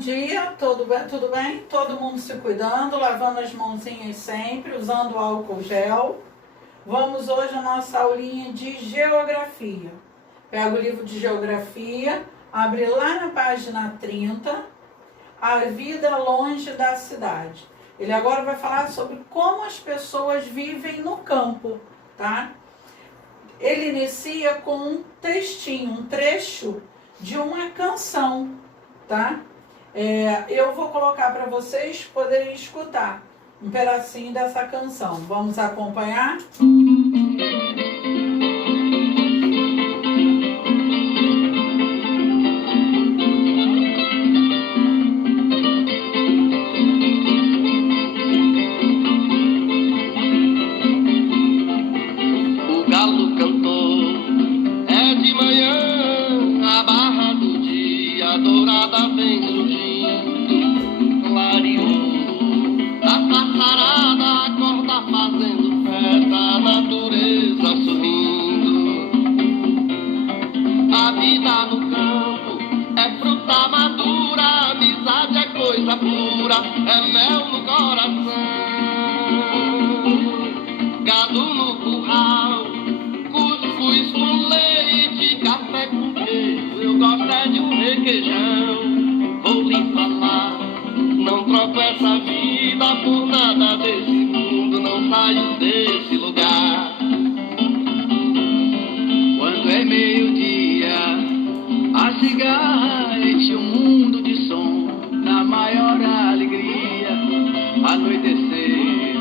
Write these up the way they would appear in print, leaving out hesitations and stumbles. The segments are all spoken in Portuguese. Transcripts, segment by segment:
dia, tudo bem? Tudo bem? Todo mundo se cuidando, lavando as mãozinhas sempre, usando álcool gel. Vamos hoje à nossa aulinha de geografia. Pega o livro de geografia, abre lá na página 30, A Vida Longe da Cidade. Ele agora vai falar sobre como as pessoas vivem no campo, tá? Ele inicia com um textinho, um trecho de uma canção, tá? Eu vou colocar para vocês poderem escutar um pedacinho dessa canção. Vamos acompanhar? É mel no coração, gado no curral, cuscuz com leite, café com queijo. Eu gosto é de um requeijão. Vou lhe falar, não troco essa vida por nada desse mundo, não saio desse lugar. Quando é meio-dia, a cigarra enche o mundo de som. Na maior alegria, anoitecer.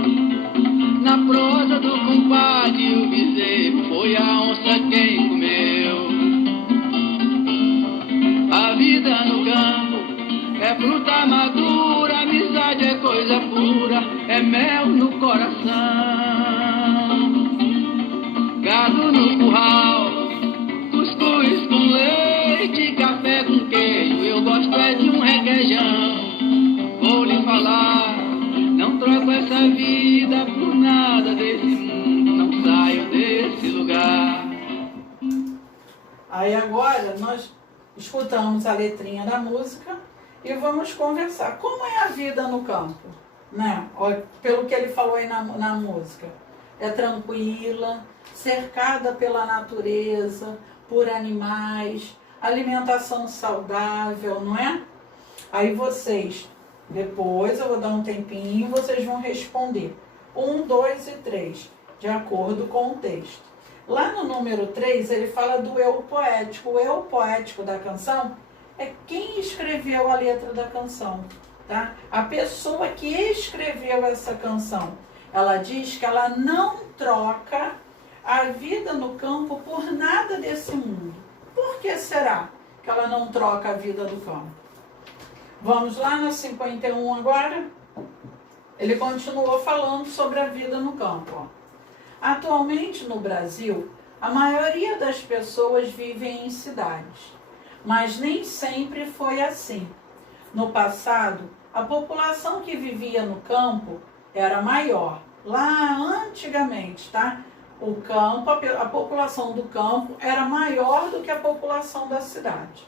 Na prosa do compadre, o bezerro foi a onça quem comeu. A vida no campo é fruta madura, amizade é coisa pura, é mel no coração. Gado no curral, cuscuz com leite, café com queijo. Eu gosto é de um requeijão. Vou lhe falar, não troco essa vida por nada desse mundo, não saio desse lugar. Aí agora nós escutamos a letrinha da música e vamos conversar. Como é a vida no campo? Né? Pelo que ele falou aí na música. É tranquila, cercada pela natureza, por animais, alimentação saudável, não é? Aí vocês, depois eu vou dar um tempinho, vocês vão responder 1, 2 e 3, de acordo com o texto. Lá no número 3, ele fala do eu poético. O eu poético da canção é quem escreveu a letra da canção, tá? A pessoa que escreveu essa canção, ela diz que ela não troca a vida no campo por nada desse mundo. Por que será que ela não troca a vida do campo? Vamos lá no 51 agora. Ele continuou falando sobre a vida no campo. Ó. Atualmente no Brasil, a maioria das pessoas vivem em cidades, mas nem sempre foi assim. No passado, a população que vivia no campo era maior. Lá antigamente, tá? O campo, a população do campo era maior do que a população da cidade.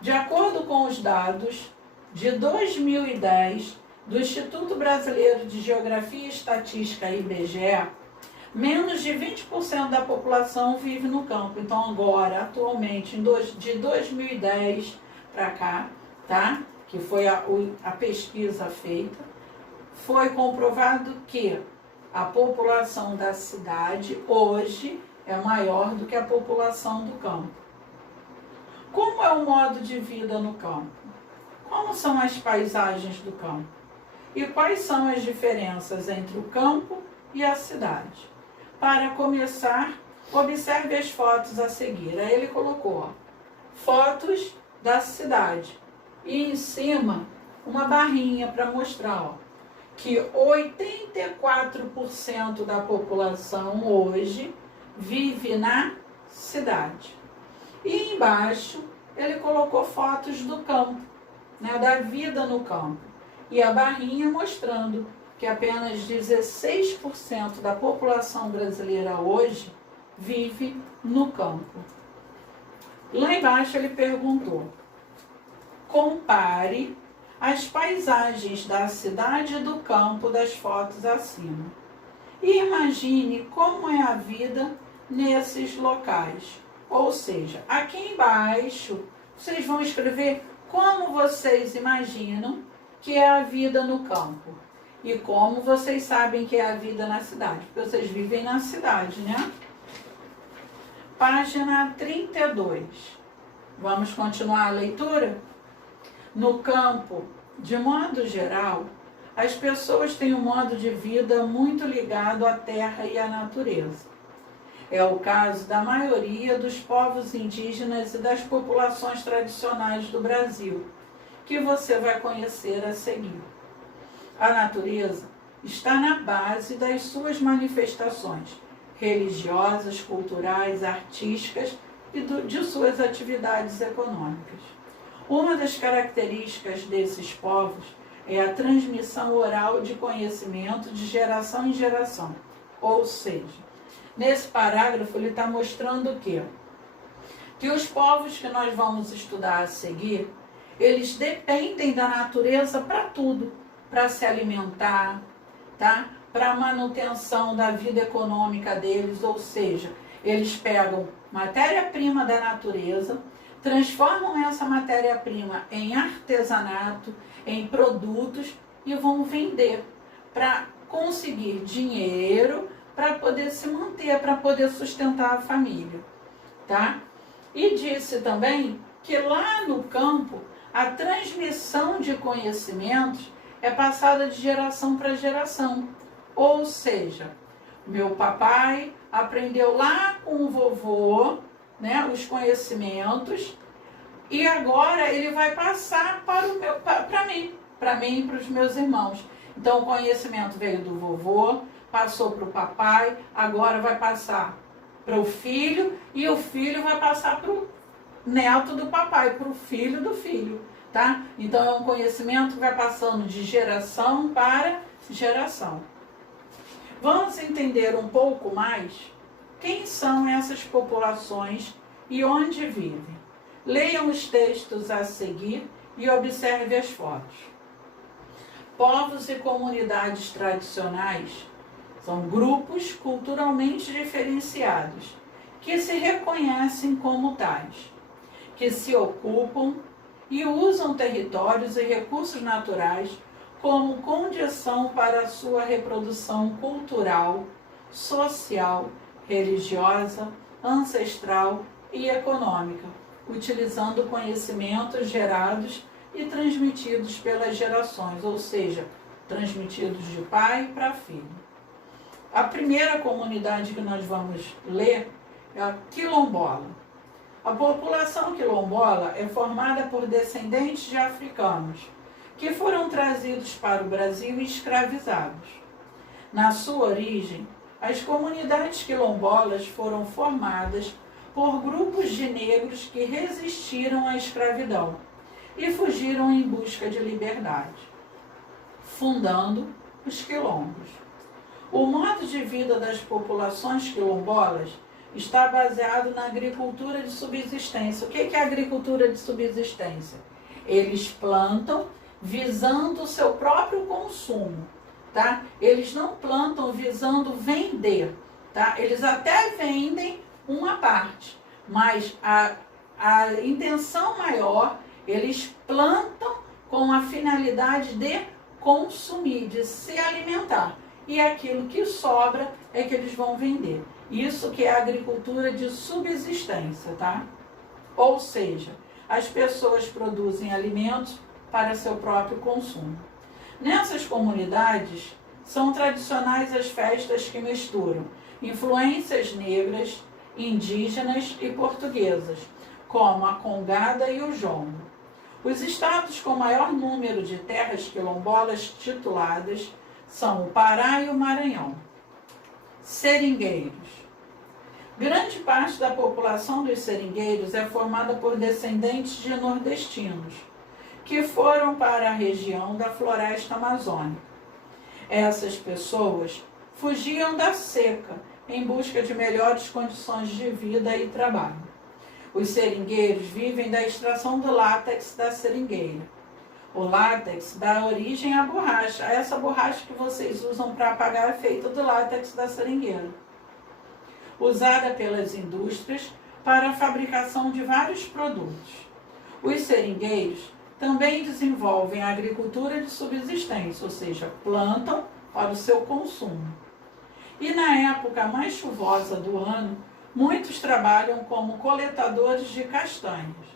De acordo com os dados de 2010 do Instituto Brasileiro de Geografia e Estatística, IBGE, menos de 20% da população vive no campo. Então agora, atualmente, de 2010 para cá, tá? Que foi a pesquisa feita, foi comprovado que a população da cidade hoje é maior do que a população do campo. Como é o modo de vida no campo? Como são as paisagens do campo? E quais são as diferenças entre o campo e a cidade? Para começar, observe as fotos a seguir. Aí ele colocou fotos da cidade e em cima uma barrinha para mostrar que 84% da população hoje vive na cidade. E embaixo ele colocou fotos do campo, né, da vida no campo. E a barrinha mostrando que apenas 16% da população brasileira hoje vive no campo. Lá embaixo ele perguntou: Compare as paisagens da cidade e do campo das fotos acima e imagine como é a vida nesses locais. Ou seja, aqui embaixo vocês vão escrever como vocês imaginam que é a vida no campo e como vocês sabem que é a vida na cidade, porque vocês vivem na cidade, né? Página 32. Vamos continuar a leitura? No campo, de modo geral, as pessoas têm um modo de vida muito ligado à terra e à natureza. É o caso da maioria dos povos indígenas e das populações tradicionais do Brasil, que você vai conhecer a seguir. A natureza está na base das suas manifestações religiosas, culturais, artísticas e de suas atividades econômicas. Uma das características desses povos é a transmissão oral de conhecimento de geração em geração. Ou seja, nesse parágrafo ele está mostrando o quê? Que os povos que nós vamos estudar a seguir, eles dependem da natureza para tudo, para se alimentar, tá? Para a manutenção da vida econômica deles, ou seja, eles pegam matéria-prima da natureza, transformam essa matéria-prima em artesanato, em produtos e vão vender para conseguir dinheiro, para poder se manter, para poder sustentar a família, tá? E disse também que lá no campo a transmissão de conhecimentos é passada de geração para geração. Ou seja, meu papai aprendeu lá com o vovô, né, os conhecimentos, e agora ele vai passar para mim e para os meus irmãos. Então o conhecimento veio do vovô, passou para o papai, agora vai passar para o filho, e o filho vai passar para o neto do papai, para o filho do filho, tá? Então é um conhecimento que vai passando de geração para geração. Vamos entender um pouco mais quem são essas populações e onde vivem. Leiam os textos a seguir e observe as fotos. Povos e comunidades tradicionais são grupos culturalmente diferenciados que se reconhecem como tais, que se ocupam e usam territórios e recursos naturais como condição para a sua reprodução cultural, social, religiosa, ancestral e econômica, utilizando conhecimentos gerados e transmitidos pelas gerações, ou seja, transmitidos de pai para filho. A primeira comunidade que nós vamos ler é a quilombola. A população quilombola é formada por descendentes de africanos que foram trazidos para o Brasil e escravizados. Na sua origem, as comunidades quilombolas foram formadas por grupos de negros que resistiram à escravidão e fugiram em busca de liberdade, fundando os quilombos. O modo de vida das populações quilombolas está baseado na agricultura de subsistência. O que é a agricultura de subsistência? Eles plantam visando o seu próprio consumo, tá? Eles não plantam visando vender, tá? Eles até vendem uma parte, mas a intenção maior, eles plantam com a finalidade de consumir, de se alimentar. E aquilo que sobra é que eles vão vender. Isso que é a agricultura de subsistência, tá? Ou seja, as pessoas produzem alimentos para seu próprio consumo. Nessas comunidades, são tradicionais as festas que misturam influências negras, indígenas e portuguesas, como a congada e o jongo. Os estados com maior número de terras quilombolas tituladas são o Pará e o Maranhão. Seringueiros. Grande parte da população dos seringueiros é formada por descendentes de nordestinos, que foram para a região da floresta amazônica. Essas pessoas fugiam da seca em busca de melhores condições de vida e trabalho. Os seringueiros vivem da extração do látex da seringueira. O látex dá origem à borracha. Essa borracha que vocês usam para apagar é feita do látex da seringueira, usada pelas indústrias para a fabricação de vários produtos. Os seringueiros também desenvolvem a agricultura de subsistência, ou seja, plantam para o seu consumo. E na época mais chuvosa do ano, muitos trabalham como coletadores de castanhas.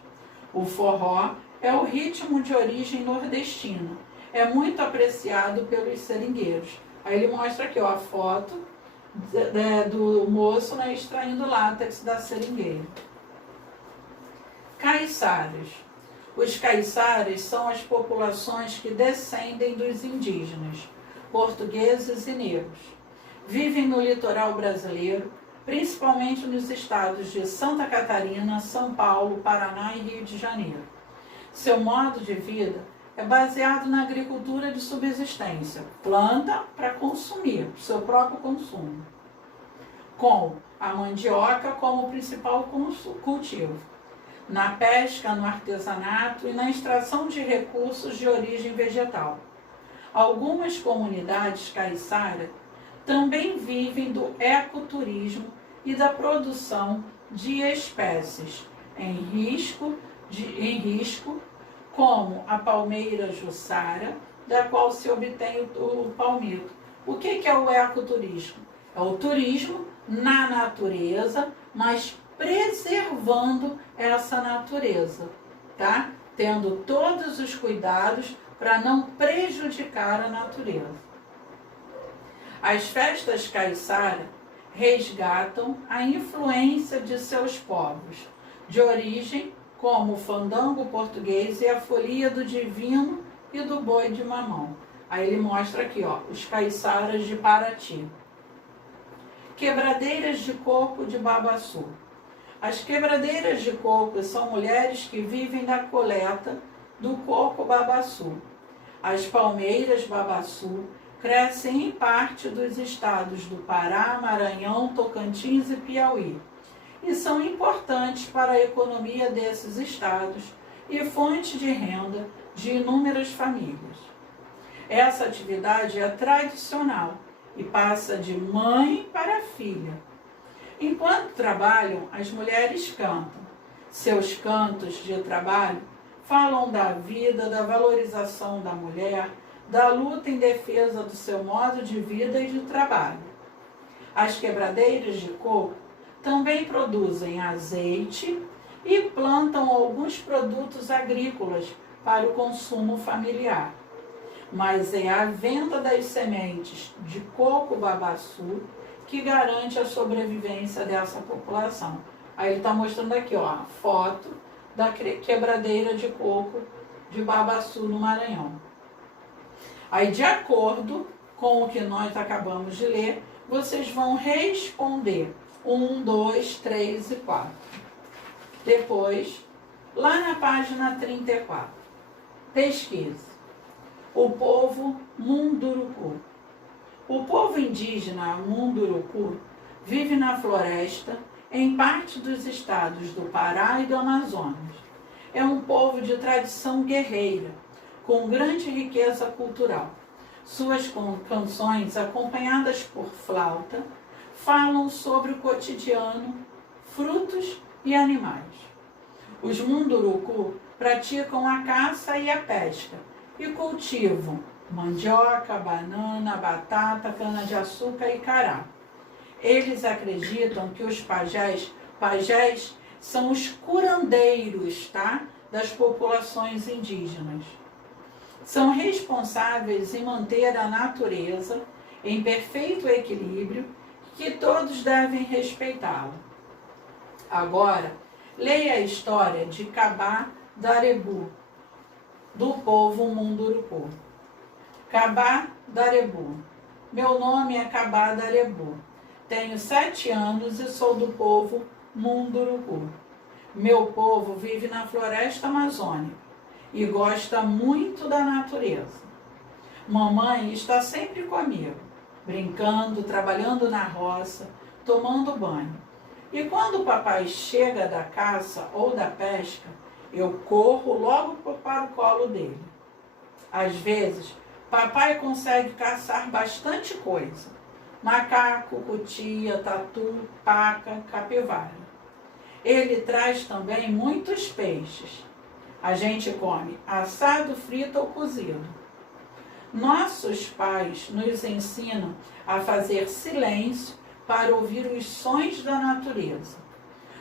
O forró é o ritmo de origem nordestina. É muito apreciado pelos seringueiros. Aí ele mostra aqui, ó, a foto do moço, né, extraindo látex da seringueira. Caiçaras. Os caiçaras são as populações que descendem dos indígenas, portugueses e negros. Vivem no litoral brasileiro, principalmente nos estados de Santa Catarina, São Paulo, Paraná e Rio de Janeiro. Seu modo de vida é baseado na agricultura de subsistência, planta para consumir, para o seu próprio consumo, com a mandioca como principal cultivo, na pesca, no artesanato e na extração de recursos de origem vegetal. Algumas comunidades caiçara também vivem do ecoturismo e da produção de espécies em risco, como a palmeira jussara, da qual se obtém o palmito. O que é o ecoturismo? É o turismo na natureza, mas preservando essa natureza, tá? Tendo todos os cuidados para não prejudicar a natureza. As festas caiçara resgatam a influência de seus povos de origem, como o fandango português e a folia do divino e do boi de mamão. Aí ele mostra aqui, ó, os caiçaras de Paraty. Quebradeiras de coco de Babaçu. As quebradeiras de coco são mulheres que vivem da coleta do coco babaçu. As palmeiras babaçu crescem em parte dos estados do Pará, Maranhão, Tocantins e Piauí, e são importantes para a economia desses estados e fonte de renda de inúmeras famílias. Essa atividade é tradicional e passa de mãe para filha. Enquanto trabalham, as mulheres cantam. Seus cantos de trabalho falam da vida, da valorização da mulher, da luta em defesa do seu modo de vida e de trabalho. As quebradeiras de coco também produzem azeite e plantam alguns produtos agrícolas para o consumo familiar. Mas é a venda das sementes de coco babaçu que garante a sobrevivência dessa população. Aí ele está mostrando aqui, ó, a foto da quebradeira de coco de Babaçu, no Maranhão. Aí, de acordo com o que nós acabamos de ler, vocês vão responder 1, 2, 3 e 4. Depois, lá na página 34, pesquise. O povo Munduruku. O povo indígena Munduruku vive na floresta em parte dos estados do Pará e do Amazonas. É um povo de tradição guerreira, com grande riqueza cultural. Suas canções, acompanhadas por flauta, falam sobre o cotidiano, frutos e animais. Os Munduruku praticam a caça e a pesca e cultivam mandioca, banana, batata, cana-de-açúcar e cará. Eles acreditam que os pajés são os curandeiros, tá, das populações indígenas. São responsáveis em manter a natureza em perfeito equilíbrio, que todos devem respeitá-la. Agora, leia a história de Cabá-Darebu, do povo Munduruku. Cabá-Darebu. Meu nome é Cabá-Darebu. Tenho 7 anos e sou do povo Munduruku. Meu povo vive na floresta amazônica e gosta muito da natureza. Mamãe está sempre comigo, brincando, trabalhando na roça, tomando banho. E quando o papai chega da caça ou da pesca, eu corro logo para o colo dele. Às vezes, papai consegue caçar bastante coisa. Macaco, cutia, tatu, paca, capivara. Ele traz também muitos peixes. A gente come assado, frito ou cozido. Nossos pais nos ensinam a fazer silêncio para ouvir os sons da natureza.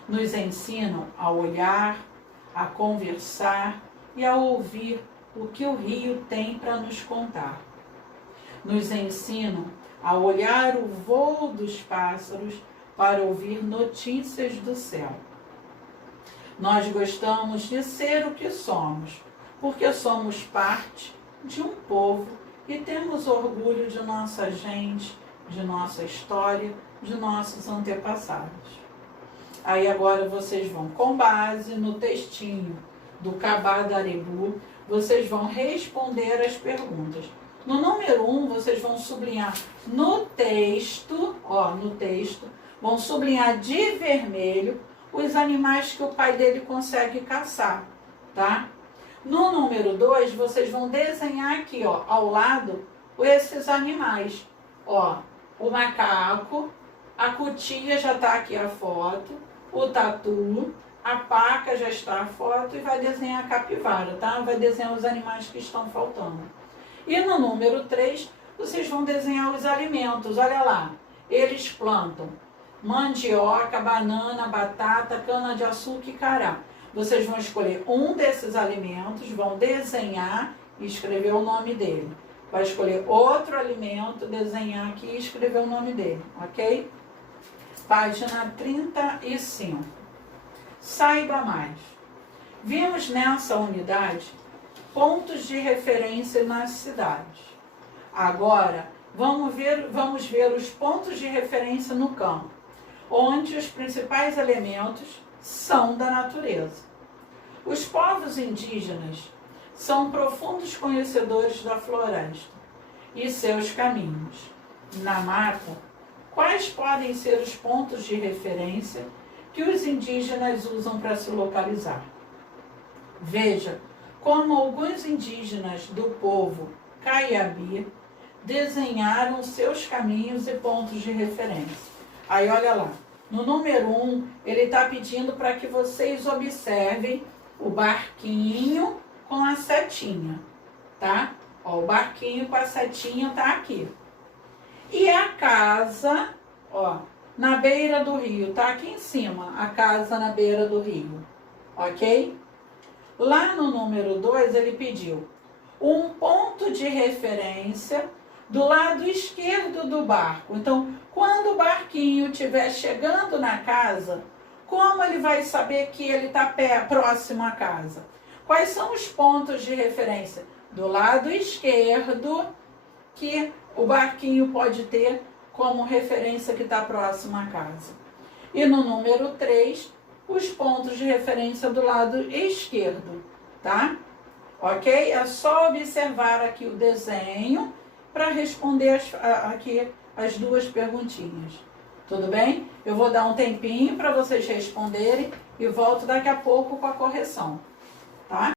Nos ensinam a olhar, a conversar e a ouvir o que o rio tem para nos contar. Nos ensinam a olhar o voo dos pássaros para ouvir notícias do céu. Nós gostamos de ser o que somos, porque somos parte de um povo e temos orgulho de nossa gente, de nossa história, de nossos antepassados. Aí agora vocês vão, com base no textinho do Kabadarebu, vocês vão responder as perguntas. No número 1, vocês vão sublinhar no texto, vão sublinhar de vermelho os animais que o pai dele consegue caçar, tá? No número 2, vocês vão desenhar aqui, ao lado, esses animais. O macaco, a cutia já está aqui a foto, o tatu, a paca já está a foto e vai desenhar a capivara, tá? Vai desenhar os animais que estão faltando. E no número 3, vocês vão desenhar os alimentos. Olha lá, eles plantam mandioca, banana, batata, cana-de-açúcar e cará. Vocês vão escolher um desses alimentos, vão desenhar e escrever o nome dele. Vai escolher outro alimento, desenhar aqui e escrever o nome dele, ok? Página 35. Saiba mais. Vimos nessa unidade pontos de referência nas cidades. Agora, vamos ver os pontos de referência no campo, onde os principais elementos são da natureza. Os povos indígenas são profundos conhecedores da floresta e seus caminhos. Na mata, quais podem ser os pontos de referência que os indígenas usam para se localizar? Veja como alguns indígenas do povo Caiabi desenharam seus caminhos e pontos de referência. Aí olha lá, no número 1, ele está pedindo para que vocês observem o barquinho com a setinha, tá? O barquinho com a setinha tá aqui. E a casa, na beira do rio, tá aqui em cima, a casa na beira do rio, ok? Lá no número 2, ele pediu um ponto de referência do lado esquerdo do barco. Então, quando o barquinho estiver chegando na casa, como ele vai saber que ele está próximo à casa? Quais são os pontos de referência? Do lado esquerdo, que o barquinho pode ter como referência que está próximo à casa. E no número 3, os pontos de referência do lado esquerdo, tá? Ok? É só observar aqui o desenho para responder aqui as duas perguntinhas. Tudo bem? Eu vou dar um tempinho para vocês responderem e volto daqui a pouco com a correção, tá?